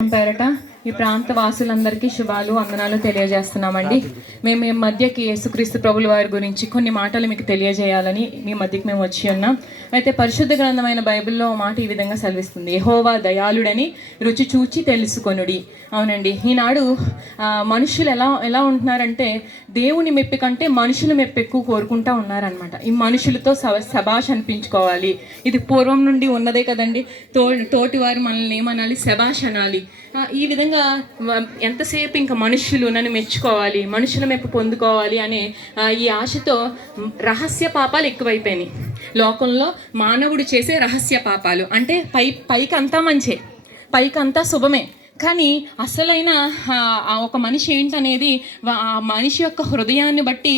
పేరట ఈ ప్రాంత వాసులందరికీ శుభాలు వందనాలు తెలియజేస్తున్నామండి. మేము మీ మధ్యకి యేసుక్రీస్తు ప్రభుల వారి గురించి కొన్ని మాటలు మీకు తెలియజేయాలని మీ మధ్యకి మేము వచ్చి ఉన్నాం. అయితే పరిశుద్ధ గ్రంథమైన బైబిల్లో మాట ఈ విధంగా సెలవిస్తుంది, యెహోవా దయాళుడని రుచి చూచి తెలుసుకొనుడి. అవునండి, ఈనాడు మనుషులు ఎలా ఉంటున్నారంటే దేవుని మెప్పి కంటే మనుషుల మెప్పి ఎక్కువ కోరుకుంటా ఉన్నారనమాట. ఈ మనుషులతో శబాష్ అనిపించుకోవాలి, ఇది పూర్వం నుండి ఉన్నదే కదండి. తోటి వారు మనల్ని ఏమనాలి, శబాష్ అనాలి. ఈ విధంగా ఎంతసేపు ఇంకా మనుషులు నన్ను మెచ్చుకోవాలి, మనుషుల మెప్పు పొందుకోవాలి అనే ఈ ఆశతో రహస్య పాపాలు ఎక్కువైపోయినాయి లోకంలో. మానవుడు చేసే రహస్య పాపాలు అంటే పైకి అంతా మంచే, పైకి అంతా శుభమే, కానీ అసలైన ఒక మనిషి ఏంటనేది ఆ మనిషి యొక్క హృదయాన్ని బట్టి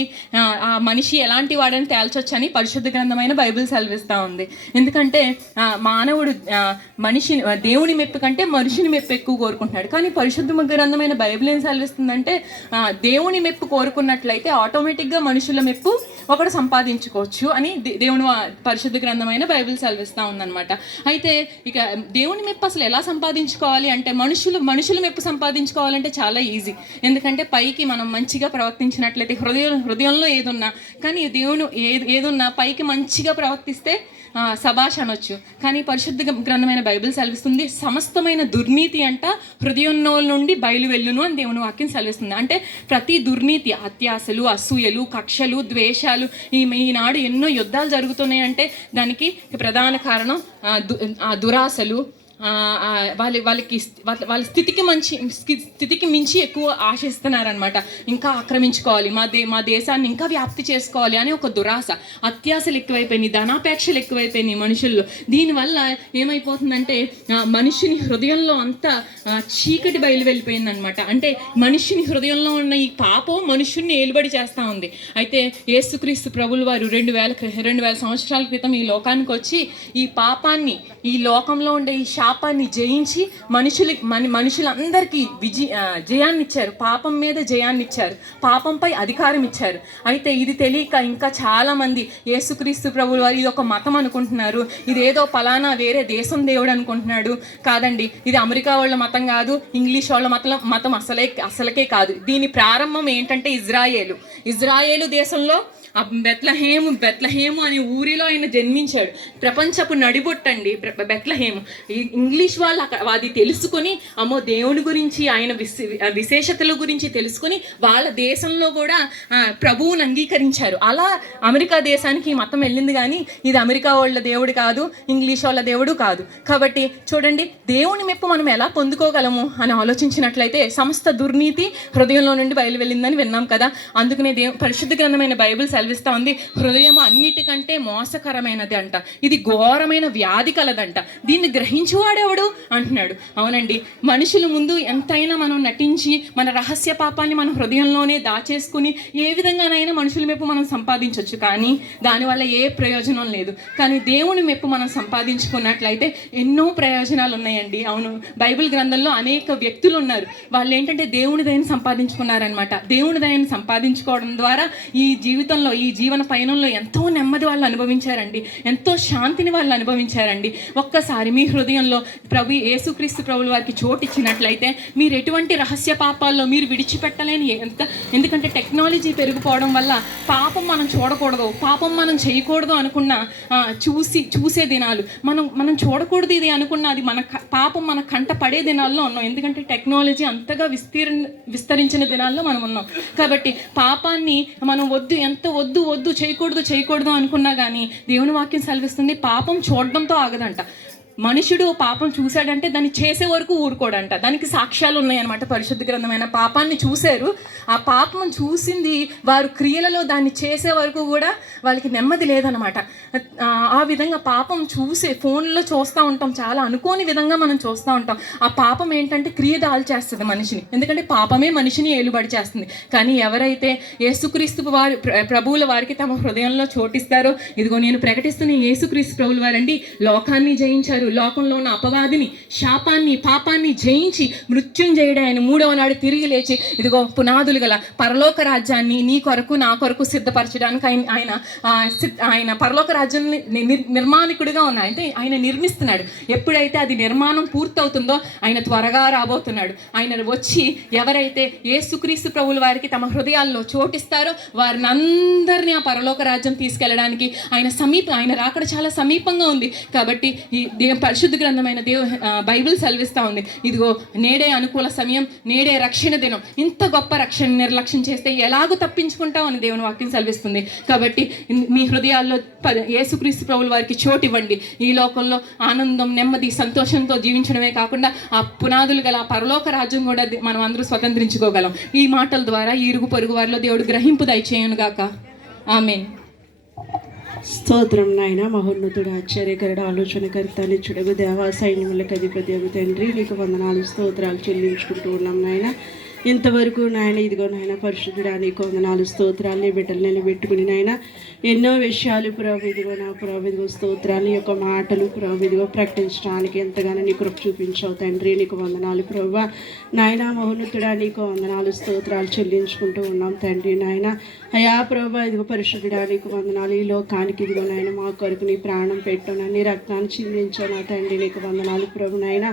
ఆ మనిషి ఎలాంటి వాడని తేల్చొచ్చని పరిశుద్ధ గ్రంథమైన బైబిల్ సెలవిస్తూ ఉంది. ఎందుకంటే మానవుడు దేవుని మెప్పు కంటే మనిషిని మెప్పు ఎక్కువ కోరుకుంటున్నాడు. కానీ పరిశుద్ధ గ్రంథమైన బైబిల్ ఏం సెలవిస్తుందంటే దేవుని మెప్పు కోరుకున్నట్లయితే ఆటోమేటిక్గా మనుషుల మెప్పు ఒకడు సంపాదించుకోవచ్చు అని దేవుని పరిశుద్ధ గ్రంథమైన బైబిల్ సెలవిస్తూ ఉందన్నమాట. అయితే ఇక దేవుని మెప్పు అసలు ఎలా సంపాదించుకోవాలి అంటే మనుషుల మెప్పు సంపాదించుకోవాలంటే చాలా ఈజీ. ఎందుకంటే పైకి మనం మంచిగా ప్రవర్తించినట్లయితే హృదయంలో ఏదున్నా, కానీ దేవుని ఏదున్నా పైకి మంచిగా ప్రవర్తిస్తే శబాష్ అనొచ్చు. కానీ పరిశుద్ధ గ్రంథమైన బైబిల్ సెలవిస్తుంది, సమస్తమైన దుర్నీతి అంట హృదయంలో నుండి బయలువెళ్ళును అని దేవుని వాక్యం సెలవిస్తుంది. అంటే ప్రతి దుర్నీతి, అత్యాశలు, అసూయలు, కక్షలు, ద్వేషాలు, ఈనాడు ఎన్నో యుద్ధాలు జరుగుతున్నాయి అంటే దానికి ప్రధాన కారణం దురాశలు. వాళ్ళ స్థితికి మించి ఎక్కువ ఆశిస్తున్నారనమాట. ఇంకా ఆక్రమించుకోవాలి, మా దేశాన్ని ఇంకా వ్యాప్తి చేసుకోవాలి అని ఒక దురాశ, అత్యాశలు ఎక్కువైపోయినాయి, ధనాపేక్షలు ఎక్కువైపోయినాయి మనుషుల్లో. దీనివల్ల ఏమైపోతుందంటే మనిషిని హృదయంలో అంతా చీకటి వెళ్ళిపోయిందనమాట. అంటే మనిషిని హృదయంలో ఉన్న ఈ పాపం మనుషుల్ని ఏలుబడి చేస్తూ ఉంది. అయితే యేసుక్రీస్తు ప్రభులు వారు 2000 సంవత్సరాల క్రితం ఈ లోకానికి వచ్చి ఈ పాపాన్ని, ఈ లోకంలో ఉండే ఈ పాపాన్ని జయించి మనుషులందరికీ జయాన్ని ఇచ్చారు, పాపం మీద జయాన్ని ఇచ్చారు, పాపంపై అధికారం ఇచ్చారు. అయితే ఇది తెలియక ఇంకా చాలా మంది యేసుక్రీస్తు ప్రభువు వారు ఇది ఒక మతం అనుకుంటున్నారు, ఇదేదో పలానా వేరే దేశం దేవుడు అనుకుంటున్నాడు. కాదండి, ఇది అమెరికా వాళ్ళ మతం కాదు, ఇంగ్లీష్ వాళ్ళ మతం అసలకే కాదు. దీని ప్రారంభం ఏంటంటే ఇజ్రాయేలు దేశంలో బెత్లహేము అనే ఊరిలో ఆయన జన్మించాడు. ప్రపంచపు నడిబొట్టండి బెత్లహేము. ఇంగ్లీష్ వాళ్ళు అది తెలుసుకొని అమ్మో దేవుని గురించి, ఆయన విశేషతల గురించి తెలుసుకొని వాళ్ళ దేశంలో కూడా ప్రభువుని అంగీకరించారు. అలా అమెరికా దేశానికి ఈ మతం వెళ్ళింది. కానీ ఇది అమెరికా వాళ్ళ దేవుడు కాదు, ఇంగ్లీష్ వాళ్ళ దేవుడు కాదు. కాబట్టి చూడండి, దేవుని మెప్పు మనం ఎలా పొందుకోగలము అని ఆలోచించినట్లయితే సమస్త దుర్నీతి హృదయంలో నుండి వెళ్ళిందని విన్నాం కదా. అందుకనే పరిశుద్ధ గ్రంథమైన బైబిల్ సెలవిస్తా ఉంది, హృదయం అన్నిటికంటే మోసకరమైనది అంట, ఇది ఘోరమైన వ్యాధి కలదంట, దీన్ని గ్రహించువాడెవడు అంటున్నాడు. అవునండి, మనుషుల ముందు ఎంతైనా మనం నటించి మన రహస్య పాపాన్ని మన హృదయంలోనే దాచేసుకుని ఏ విధంగానైనా మనుషుల మెప్పు మనం సంపాదించవచ్చు, కానీ దానివల్ల ఏ ప్రయోజనం లేదు. కానీ దేవుని మెప్పు మనం సంపాదించుకున్నట్లయితే ఎన్నో ప్రయోజనాలు ఉన్నాయండి. అవును, బైబిల్ గ్రంథంలో అనేక వ్యక్తులు ఉన్నారు, వాళ్ళు ఏంటంటే దేవుని దయని సంపాదించుకున్నారనమాట. దేవుని దయని సంపాదించుకోవడం ద్వారా ఈ జీవితంలో, ఈ జీవన పయనంలో ఎంతో నెమ్మది వాళ్ళు అనుభవించారండి, ఎంతో శాంతిని వాళ్ళు అనుభవించారండి. ఒక్కసారి మీ హృదయంలో యేసుక్రీస్తు ప్రభుల వారికి చోటు ఇచ్చినట్లయితే మీరు ఎటువంటి రహస్య పాపాల్లో మీరు విడిచిపెట్టలేని ఎందుకంటే టెక్నాలజీ పెరిగిపోవడం వల్ల పాపం మనం చూడకూడదు, పాపం మనం చేయకూడదు అనుకున్న చూసే దినాలు, మనం చూడకూడదు ఇది అనుకున్న అది పాపం మన కంట పడే దినాల్లో ఉన్నాం. ఎందుకంటే టెక్నాలజీ అంతగా విస్తరించిన దినాల్లో మనం ఉన్నాం. కాబట్టి పాపాన్ని మనం ఎంత వద్దు చేయకూడదు అనుకున్నా కానీ దేవుని వాక్యం సెలవిస్తుంది, పాపం చూడడంతో ఆగదంట. మనుషుడు పాపం చూశాడంటే దాన్ని చేసే వరకు ఊరుకోడంట. దానికి సాక్ష్యాలు ఉన్నాయన్నమాట. పరిశుద్ధ గ్రంథమైన పాపాన్ని చూశారు, ఆ పాపం చూసింది వారు క్రియలలో దాన్ని చేసే వరకు కూడా వాళ్ళకి నెమ్మది లేదనమాట. ఆ విధంగా పాపం ఫోన్లో చూస్తూ ఉంటాం, చాలా అనుకోని విధంగా మనం చూస్తూ ఉంటాం. ఆ పాపం ఏంటంటే క్రియ దాల్చేస్తుంది మనిషిని, ఎందుకంటే పాపమే మనిషిని ఏలుబడి చేస్తుంది. కానీ ఎవరైతే యేసుక్రీస్తు ప్రభువుల వారికి తమ హృదయంలో చోటిస్తారో, ఇదిగో నేను ప్రకటిస్తున్న యేసుక్రీస్తు ప్రభువుల వారండి లోకాన్ని జయించారు, గారు లోకంలో ఉన్న అపవాదిని, శాపాన్ని, పాపాన్ని జయించి మృత్యుంజయుడు ఆయన 3వ నాడు తిరిగి లేచి ఇదిగో పునాదులు గల పరలోక రాజ్యాన్ని నీ కొరకు నా కొరకు సిద్ధపరచడానికి ఆయన పరలోక రాజ్యాన్ని నిర్మాణికుడిగా ఉన్నాయి. అంటే ఆయన నిర్మిస్తున్నాడు. ఎప్పుడైతే అది నిర్మాణం పూర్తవుతుందో ఆయన త్వరగా రాబోతున్నాడు. ఆయన వచ్చి ఎవరైతే యేసుక్రీస్తు ప్రభుల వారికి తమ హృదయాల్లో చోటిస్తారో వారిని అందరినీ ఆ పరలోక రాజ్యం తీసుకెళ్ళడానికి ఆయన రాకడ చాలా సమీపంగా ఉంది. కాబట్టి ఈ పరిశుద్ధ గ్రంథమైన బైబిల్ సెలవిస్తూ ఉంది, ఇదిగో నేడే అనుకూల సమయం, నేడే రక్షణ దినం. ఇంత గొప్ప రక్షణ నిర్లక్ష్యం చేస్తే ఎలాగో తప్పించుకుంటాం అని దేవుని వాక్యం సెలవిస్తుంది. కాబట్టి మీ హృదయాల్లో యేసుక్రీస్తు ప్రభుల వారికి చోటు ఇవ్వండి. ఈ లోకంలో ఆనందం, నెమ్మది, సంతోషంతో జీవించడమే కాకుండా ఆ పునాదులు గల పరలోక రాజ్యం కూడా మనం అందరూ స్వతంత్రించుకోగలం. ఈ మాటల ద్వారా ఈ ఇరుగు పొరుగు వారిలో దేవుడు గ్రహింపు దయచేయును గాక. ఆమేన్. స్తోత్రం నాయన, మహోన్నతుడు, ఆశ్చర్యకరుడు, ఆలోచనకర్త, నిత్యుడగు దేవా, సైన్యములకు అధిపతి తండ్రి, నీకు వందనాలు, స్తోత్రాలు చెల్లించుకుంటూ ఉన్నాం నాయన. ఇంతవరకు నాయన ఇదిగో నాయన పరిశుద్ధుడా, నీకు వందనాలు, స్తోత్రాలు. నీ బిడ్డలు నేను పెట్టుకుని నాయన ఎన్నో విషయాలు ప్రభు ఇదిగో నా ప్రభు ఇదిగో స్తోత్రాలు, నీ యొక్క మాటలు ప్రభు ఇదిగో ప్రకటించడానికి ఎంతగానో నీ కృప చూపించావు తండ్రి, నీకు వందనాలు ప్రభు. నాయన మహోన్నతుడా, నీకు వందనాలు, స్తోత్రాలు చెల్లించుకుంటూ ఉన్నాం తండ్రి. నాయన అయా ప్రభు ఇదిగో పరిశుద్ధుడా, నీకు వందనాలు. ఈ లోకానికి ఇదిగో నాయన మా కొరకు నీ ప్రాణం పెట్టాను, నీ రక్తాన్ని చిందించావు నా తండ్రి, నీకు వందనాలు ప్రభు. నాయన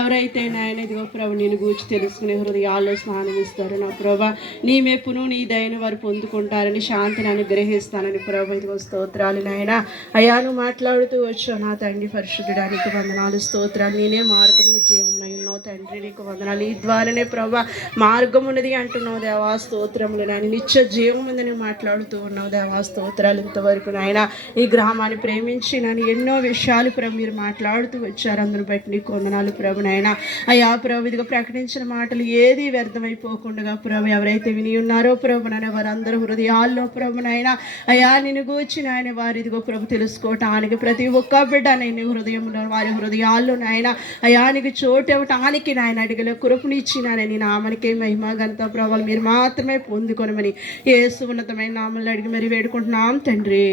ఎవరైతే నాయన ఇదిగో ప్రభు నేను గూర్చి తెలుసుకునే హృదయాల్లో స్నానం ఇస్తారు నా ప్రభా, నీ మెప్పును నీ దయను వారు పొందుకుంటారని, శాంతిని అనుగ్రహిస్తానని ప్రభు ఇదిగో స్తోత్రాలు. నాయన అయా నువ్వు మాట్లాడుతూ వచ్చావు నా తండ్రి పరిశుద్ధుడా, నీకు వందనాలు, స్తోత్రాలు. నేనే మార్గమును జీవమునై ఉన్నావు తండ్రి, నీకు వందనాలు. ఈ ద్వారానే ప్రభా మార్గం ఉన్నది అంటున్నావు దేవా, స్తోత్రములు. నాయన నిత్య జీవం ఉందని మాట్లాడుతూ ఉన్నావు దేవా, స్తోత్రాలు. ఇంతవరకు నాయన ఈ గ్రామాన్ని ప్రేమించి నన్ను ఎన్నో విషయాలు ప్రభు మీరు మాట్లాడుతూ వచ్చారు, అందును బట్టి నీకు వందనాలు ప్రభు. నాయన అయా ప్రభు ఇదిగో ప్రకటించిన మాటలు ఏది వ్యర్థమైపోకుండా ప్రభు ఎవరైతే విని ఉన్నారో ప్రభు నాయన వారందరూ హృదయాల్లో ప్రభు నాయన అయా నిన్ను గూర్చి నాయన వారి ఇదిగో ప్రభు తెలుసుకోవటానికి ప్రతి ఒక్క బిడ్డ నేను హృదయంలో వారి హృదయాల్లో నాయన అయానికి చోటు ఇవ్వటానికి నాయన అడిగలో కృపనిచ్చినానని నామనికే మహిమ ఘనత ప్రభావాలు మీరు మాత్రమే పొందుకొనమని యేసు ఉన్నతమైన నామములో అడిగి మరి వేడుకుంటున్నాం తండ్రి.